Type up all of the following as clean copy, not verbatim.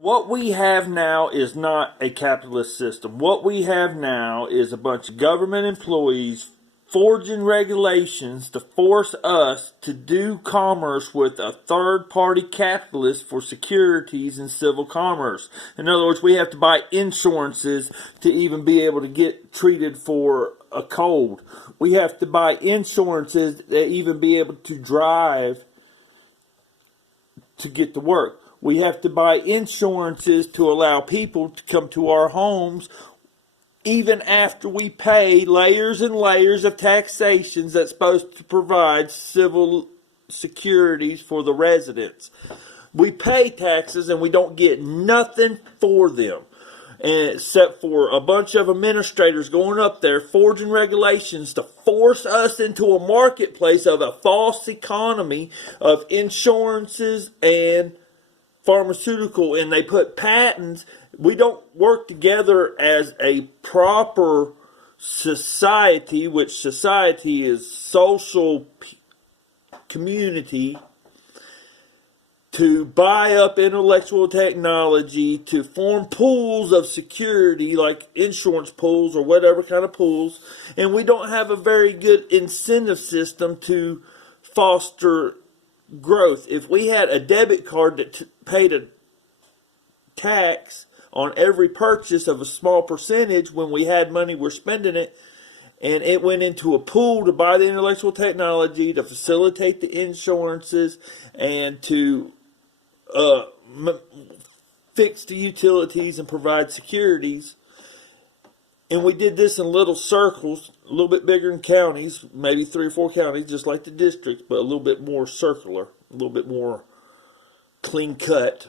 What we have now is not a capitalist system. What we have now is a bunch of government employees forging regulations to force us to do commerce with a third party capitalist for securities and civil commerce. In other words, we have to buy insurances to even be able to get treated for a cold. We have to buy insurances to even be able to drive to get to work. We have to buy insurances to allow people to come to our homes even after we pay layers and layers of taxations that's supposed to provide civil securities for the residents. We pay taxes and we don't get nothing for them, except for a bunch of administrators going up there forging regulations to force us into a marketplace of a false economy of insurances and pharmaceutical, and they put patents. We don't work together as a proper society, which society is social community, to buy up intellectual technology, to form pools of security like insurance pools or whatever kind of pools, and we don't have a very good incentive system to foster growth. If we had a debit card that paid a tax on every purchase of a small percentage, when we had money we're spending it, and it went into a pool to buy the intellectual technology, to facilitate the insurances, and to fix the utilities and provide securities. And we did this in little circles, a little bit bigger in counties, maybe 3 or 4 counties, just like the districts, but a little bit more circular, a little bit more clean cut.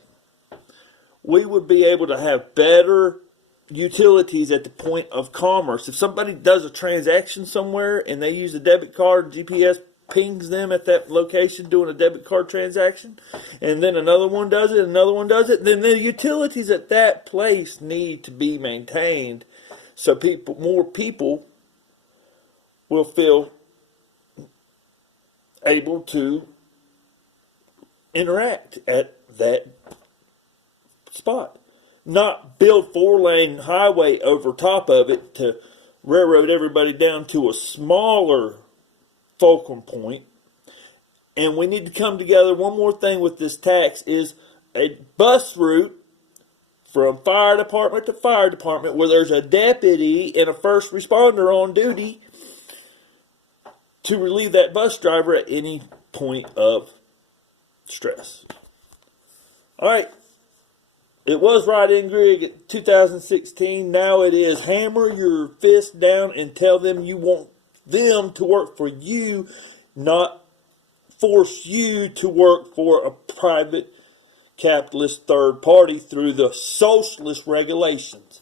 We would be able to have better utilities at the point of commerce. If somebody does a transaction somewhere and they use a debit card, GPS pings them at that location doing a debit card transaction, and then another one does it, another one does it, then the utilities at that place need to be maintained. So more people will feel able to interact at that spot. Not build 4-lane highway over top of it to railroad everybody down to a smaller fulcrum point. And we need to come together. One more thing with this tax is a bus route from fire department to fire department, where there's a deputy and a first responder on duty to relieve that bus driver at any point of stress. All right. It was Rod-In Grigg in 2016. Now it is hammer your fist down and tell them you want them to work for you, not force you to work for a private capitalist third party through the socialist regulations.